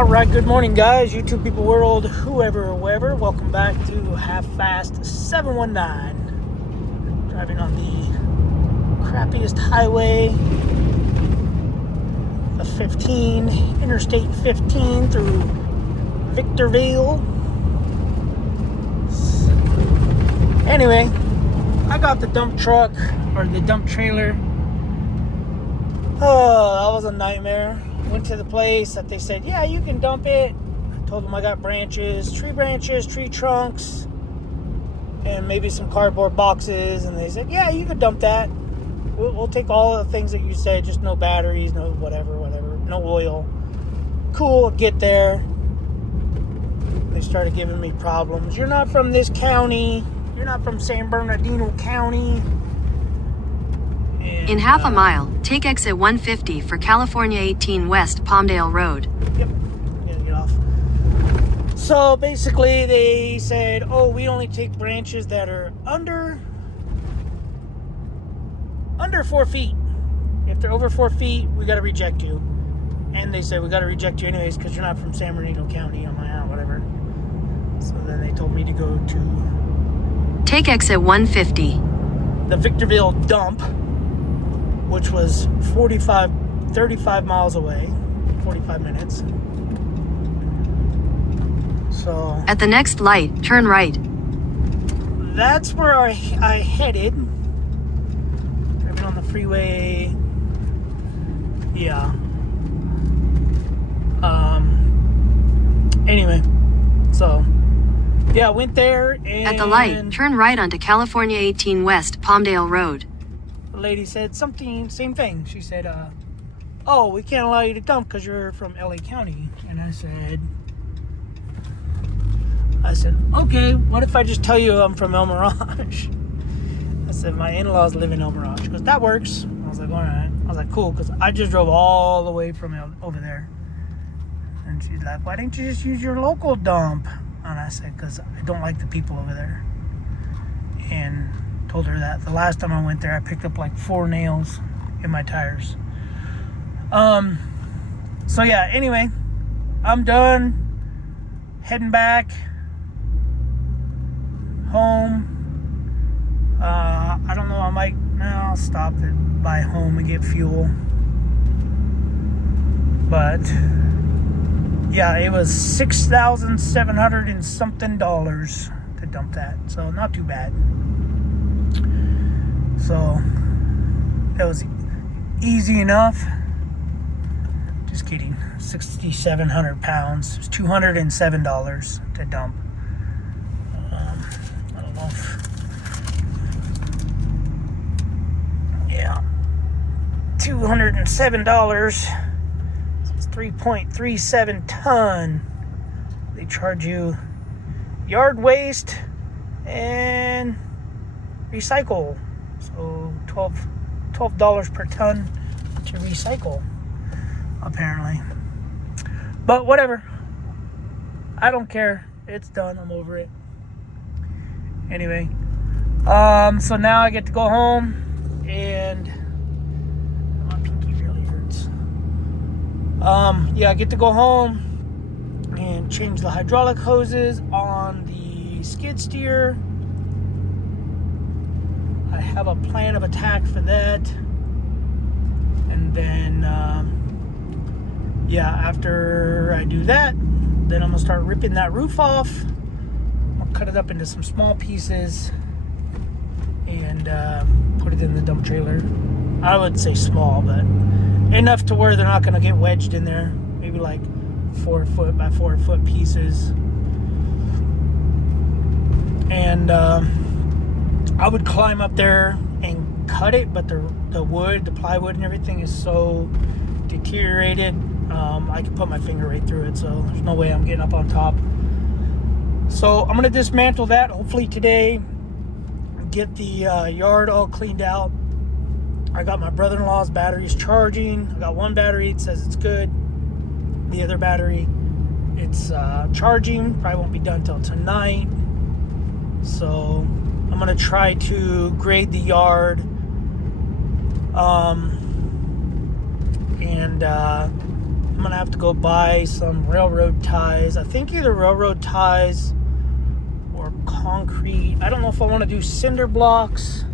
Alright, good morning guys, YouTube people world, whoever, wherever. Welcome back to Half Fast 719. Driving on the crappiest highway, the 15, Interstate 15 through Victorville. Anyway, I got the dump truck, or the dump trailer. Oh, that was a nightmare. Went to the place that they said, yeah, you can dump it. I told them I got branches, tree trunks, and maybe some cardboard boxes. And they said, yeah, you could dump that. We'll take all the things that you said, just no batteries, no whatever, no oil. Cool, get there. They started giving me problems. You're not from this county. You're not from San Bernardino County. In half a mile, take exit 150 for California 18 West Palmdale Road. Yep, I'm gonna get off. So basically they said, oh, we only take branches that are under 4 feet. If they're over 4 feet, we gotta reject you. And they said, we gotta reject you anyways because you're not from San Bernardino County. I'm like, whatever. So then they told me to go to take exit 150. The Victorville dump, which was 35 miles away, 45 minutes. So at the next light, turn right. That's where I headed. Driving on the freeway. Yeah. Anyway, so yeah, I went there and at the light, turn right onto California 18 West Palmdale Road. Lady said something, same thing. She said, oh, we can't allow you to dump because you're from LA County. And I said, okay, what if I just tell you I'm from El Mirage? I said, my in-laws live in El Mirage. She goes, that works. I was like, all right. I was like, cool, because I just drove all the way from over there. And she's like, why didn't you just use your local dump? And I said, because I don't like the people over there. And told her that the last time I went there, I picked up like 4 nails in my tires. So yeah, anyway, I'm done. Heading back home. I don't know, I'll stop and buy home and get fuel. But yeah, it was $6,700 and something to dump that. So not too bad. So that was easy enough. Just kidding. 6,700 pounds. It was $207 to dump. I don't know if... Yeah. $207. It's 3.37 ton. They charge you yard waste and recycle. So $12 per ton to recycle, apparently. But whatever. I don't care. It's done. I'm over it. Anyway. So now I get to go home and my pinky really hurts. Yeah, I get to go home and change the hydraulic hoses on the skid steer. I have a plan of attack for that. And then, yeah, after I do that, then I'm going to start ripping that roof off. I'll cut it up into some small pieces and put it in the dump trailer. I would say small, but enough to where they're not going to get wedged in there. Maybe like 4 foot by 4 foot pieces. And I would climb up there and cut it, but the wood, the plywood and everything is so deteriorated. I can put my finger right through it, so there's no way I'm getting up on top. So I'm going to dismantle that hopefully today. Get the yard all cleaned out. I got my brother-in-law's batteries charging. I got one battery, it says it's good. The other battery, it's charging. Probably won't be done till tonight. So I'm going to try to grade the yard and I'm gonna have to go buy some railroad ties. I think either railroad ties or concrete. I don't know if I want to do cinder blocks,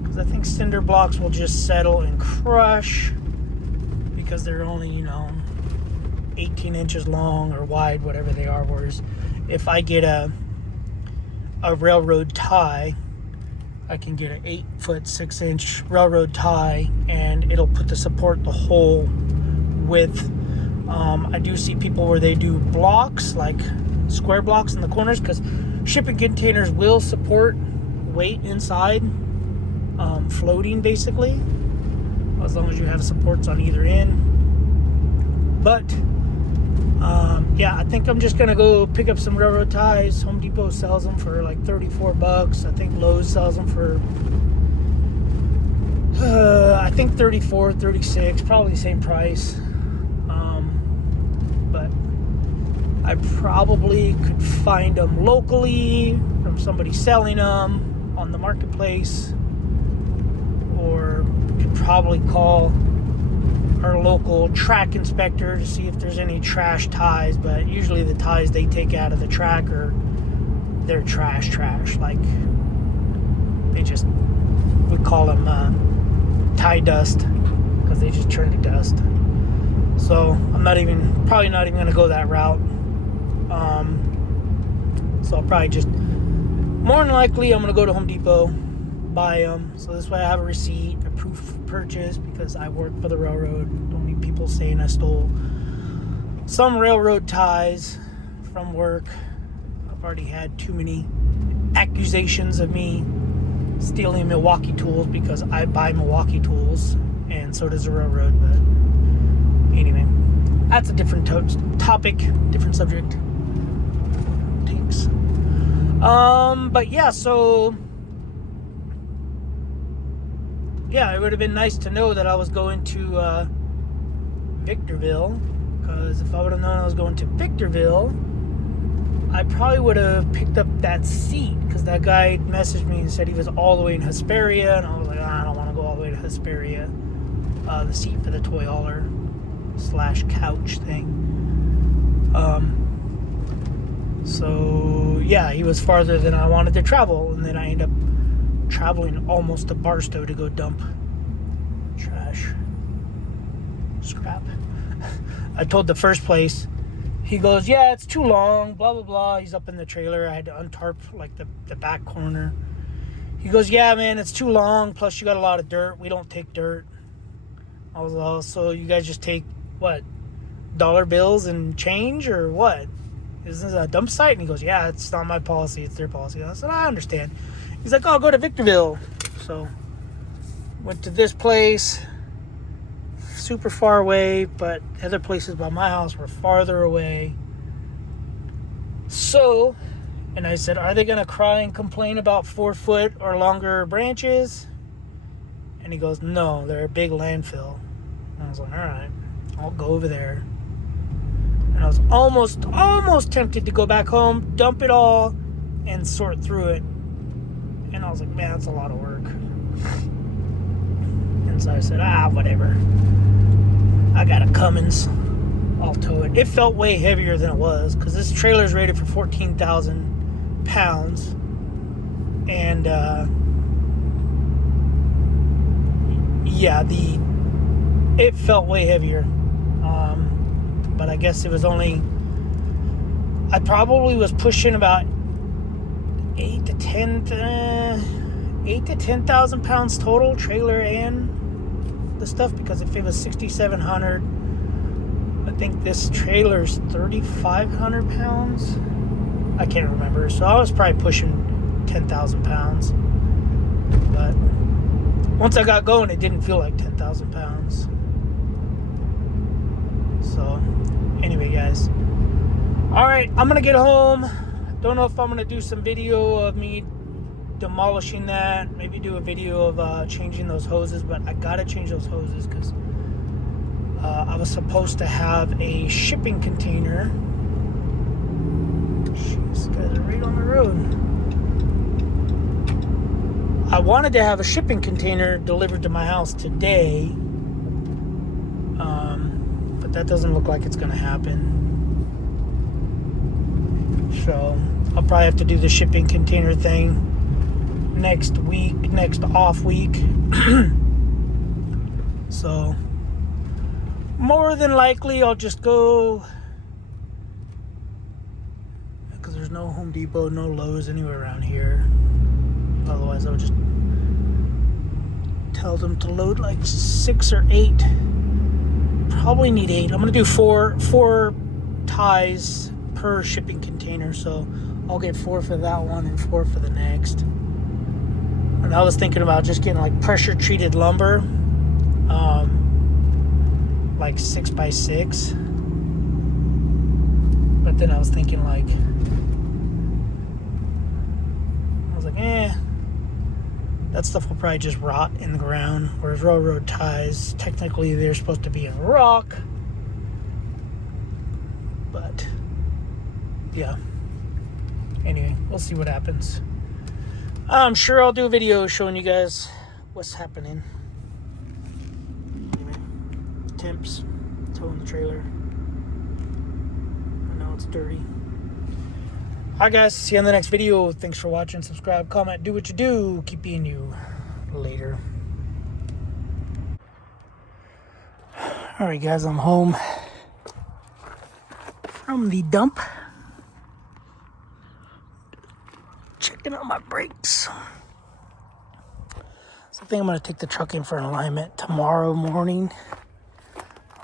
because I think cinder blocks will just settle and crush, because they're only, 18 inches long or wide, whatever they are. Whereas if I get a railroad tie, I can get an 8-foot 6-inch railroad tie, and it'll put the support the whole width. I do see people where they do blocks, like square blocks in the corners, because shipping containers will support weight inside, floating basically, as long as you have supports on either end. But yeah, I think I'm just gonna go pick up some railroad ties. Home Depot sells them for like $34. I think Lowe's sells them for I think $34, $36, probably the same price. But I probably could find them locally from somebody selling them on the marketplace, or could probably call our local track inspector to see if there's any trash ties. But usually the ties they take out of the track they're trash, like they just, we call them tie dust, because they just turn to dust. So I'm probably not even gonna go that route. So I'll probably just, more than likely, I'm gonna go to Home Depot, buy them. So this way I have a receipt, a proof of purchase, because I work for the railroad. Don't need people saying I stole some railroad ties from work. I've already had too many accusations of me stealing Milwaukee tools, because I buy Milwaukee tools, and so does the railroad. But anyway, that's a different topic, different subject. Thanks. But yeah, so yeah, it would have been nice to know that I was going to Victorville, because if I would have known I was going to Victorville, I probably would have picked up that seat, because that guy messaged me and said he was all the way in Hesperia, and I was like, I don't want to go all the way to Hesperia. The seat for the toy hauler / couch thing. So yeah, he was farther than I wanted to travel, and then I ended up traveling almost to Barstow to go dump trash, scrap. I told the first place, he goes, yeah, it's too long, blah blah blah. He's up in the trailer. I had to untarp like the back corner. He goes, yeah man, it's too long, plus you got a lot of dirt. We don't take dirt. I was like, oh, so you guys just take what, dollar bills and change, or what? Is this a dump site? And he goes, yeah, it's not my policy, it's their policy. I said, I understand. He's like, oh, go to Victorville. So went to this place, super far away, but other places by my house were farther away. So, and I said, are they gonna cry and complain about 4-foot or longer branches? And he goes, no, they're a big landfill. And I was like, all right, I'll go over there. And I was almost tempted to go back home, dump it all, and sort through it. And I was like, man, that's a lot of work. And so I said, whatever. I got a Cummins. I'll tow it. It felt way heavier than it was, because this trailer is rated for 14,000 pounds. And, yeah, it felt way heavier. But I guess it was only, I probably was pushing about 8 to 10,000 pounds total, trailer and the stuff, because if it was 6,700, I think this trailer's 3,500 pounds. I can't remember. So I was probably pushing 10,000 pounds. But once I got going, it didn't feel like 10,000 pounds. So anyway, guys. Alright, I'm going to get home. Don't know if I'm going to do some video of me demolishing that. Maybe do a video of changing those hoses. But I got to change those hoses, because I was supposed to have a shipping container. Jeez, these guys are right on the road. I wanted to have a shipping container delivered to my house today. But but that doesn't look like it's gonna happen. So I'll probably have to do the shipping container thing next week, next off week. So more than likely I'll just go, because there's no Home Depot, no Lowe's anywhere around here. Otherwise I would just tell them to load like 6 or 8. Probably need 8. I'm gonna do four ties per shipping container, so I'll get 4 for that one and 4 for the next. And I was thinking about just getting like pressure treated lumber, like 6x6. But then I was thinking like, that stuff will probably just rot in the ground. Whereas railroad ties, technically they're supposed to be in rock. But yeah. Anyway, we'll see what happens. I'm sure I'll do a video showing you guys what's happening. Anyway, temps, towing the trailer. I know it's dirty. Alright guys, see you on the next video. Thanks for watching. Subscribe, comment, do what you do. Keep being you. Later. Alright guys, I'm home from the dump. Checking out my brakes. So I think I'm going to take the truck in for an alignment tomorrow morning.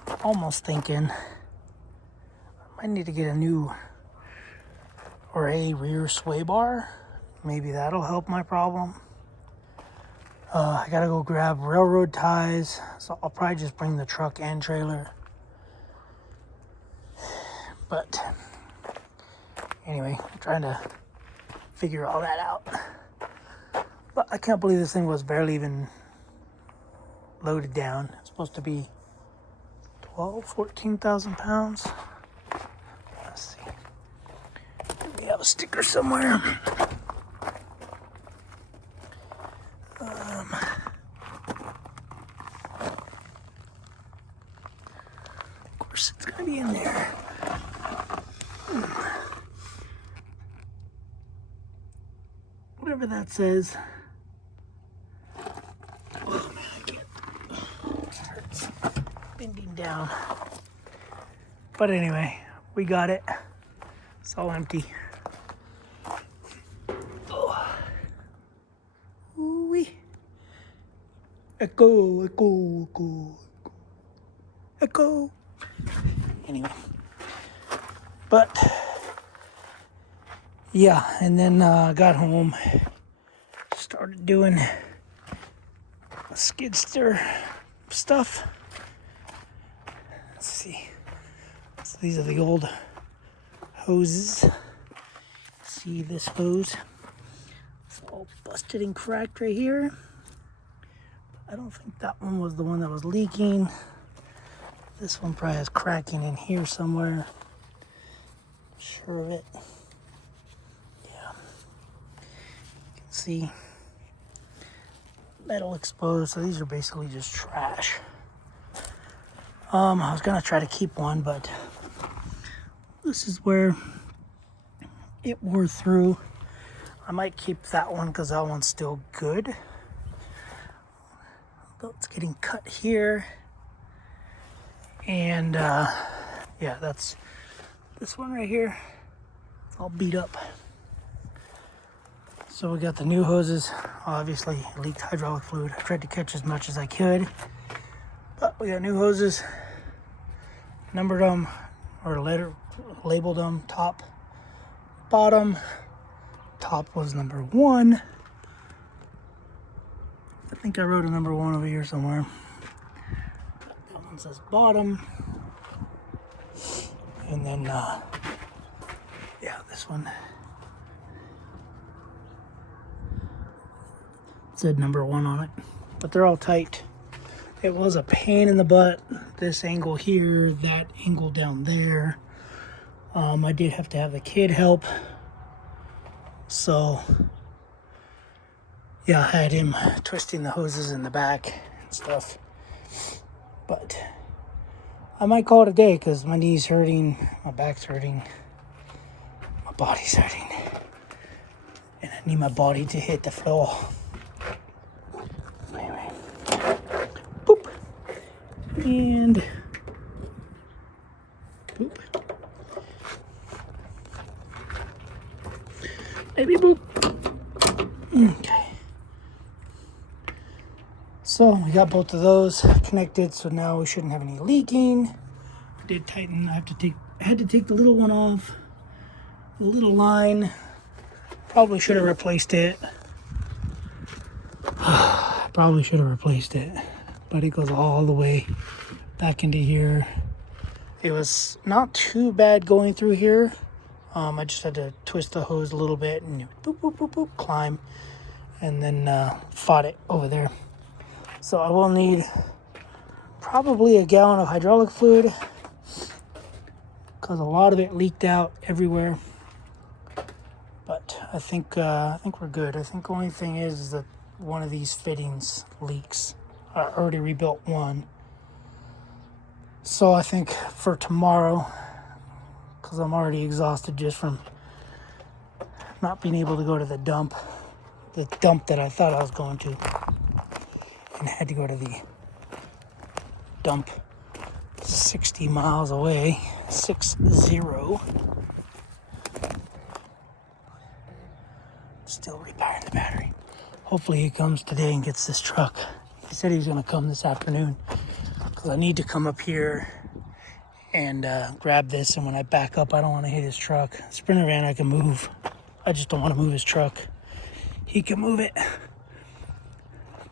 I'm almost thinking I might need to get a new or a rear sway bar. Maybe that'll help my problem. I gotta go grab railroad ties, so I'll probably just bring the truck and trailer. But anyway, I'm trying to figure all that out. But I can't believe this thing was barely even loaded down. It's supposed to be 14,000 pounds. Let's see. We have a sticker somewhere. Of course, it's gonna be in there. Whatever that says. Oh man, I can't. It hurts. Bending down. But anyway, we got it. It's all empty. Oh. Ooh-wee. Echo, echo, echo, echo. Anyway. But yeah, and then got home, started doing skid steer stuff. Let's see. So these are the old hoses. See this hose? It's all busted and cracked right here. I don't think that one was the one that was leaking. This one probably has cracking in here somewhere. Sure of it. Yeah. You can see metal exposed. So these are basically just trash. I was gonna try to keep one, but this is where it wore through. I might keep that one because that one's still good. Though it's getting cut here. And yeah, that's this one right here. It's all beat up. So we got the new hoses. Obviously, it leaked hydraulic fluid. I tried to catch as much as I could. But we got new hoses. Numbered them, or labeled them top, bottom. Top was number 1. I think I wrote a number 1 over here somewhere. That one says bottom. And then, yeah, this one said number 1 on it. But they're all tight. It was a pain in the butt. This angle here, that angle down there. I did have to have the kid help. So, yeah, I had him twisting the hoses in the back and stuff. But I might call it a day because my knee's hurting, my back's hurting, my body's hurting. And I need my body to hit the floor. Anyway. Boop. And boop. Baby boop. Okay. So we got both of those connected, so now we shouldn't have any leaking. Did tighten. I had to take the little one off. The little line. Probably should have replaced it. Probably should have replaced it. But it goes all the way back into here. It was not too bad going through here. I just had to twist the hose a little bit and boop, boop, boop, boop, climb. And then fought it over there. So I will need probably a gallon of hydraulic fluid because a lot of it leaked out everywhere. But I think we're good. I think the only thing is that one of these fittings leaks. I already rebuilt one. So I think for tomorrow, because I'm already exhausted just from not being able to go to the dump that I thought I was going to, and had to go to the dump 60 miles away, 60. Still repairing the battery. Hopefully he comes today and gets this truck. He said he was going to come this afternoon because I need to come up here and grab this, and when I back up I don't want to hit his truck. Sprinter van I can move. I just don't want to move his truck. He can move it.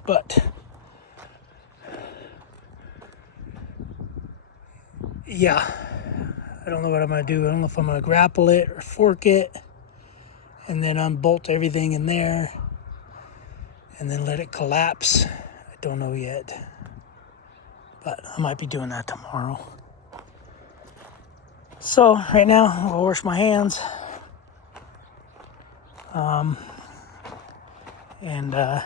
But yeah, I don't know what I'm going to do. I don't know if I'm going to grapple it or fork it and then unbolt everything in there and then let it collapse. I don't know yet, but I might be doing that tomorrow. So right now I'll wash my hands and yeah,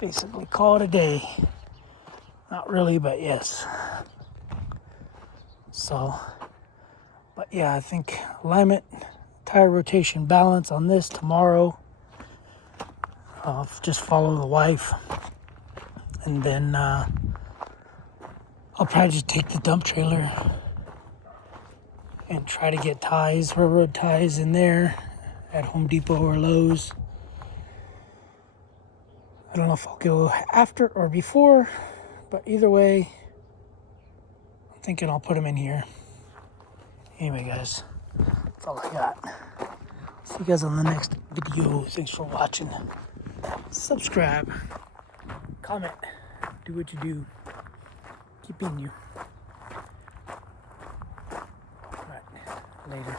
basically call it a day. Not really, but yes. So, but yeah, I think alignment, tire rotation, balance on this tomorrow. I'll just follow the wife, and then I'll probably just take the dump trailer and try to get ties, railroad ties in there at Home Depot or Lowe's. I don't know if I'll go after or before, but either way, I'm thinking I'll put them in here. Anyway, guys, that's all I got. See you guys on the next video. Thanks for watching. Subscribe, comment, do what you do. Keep being you. All right, later.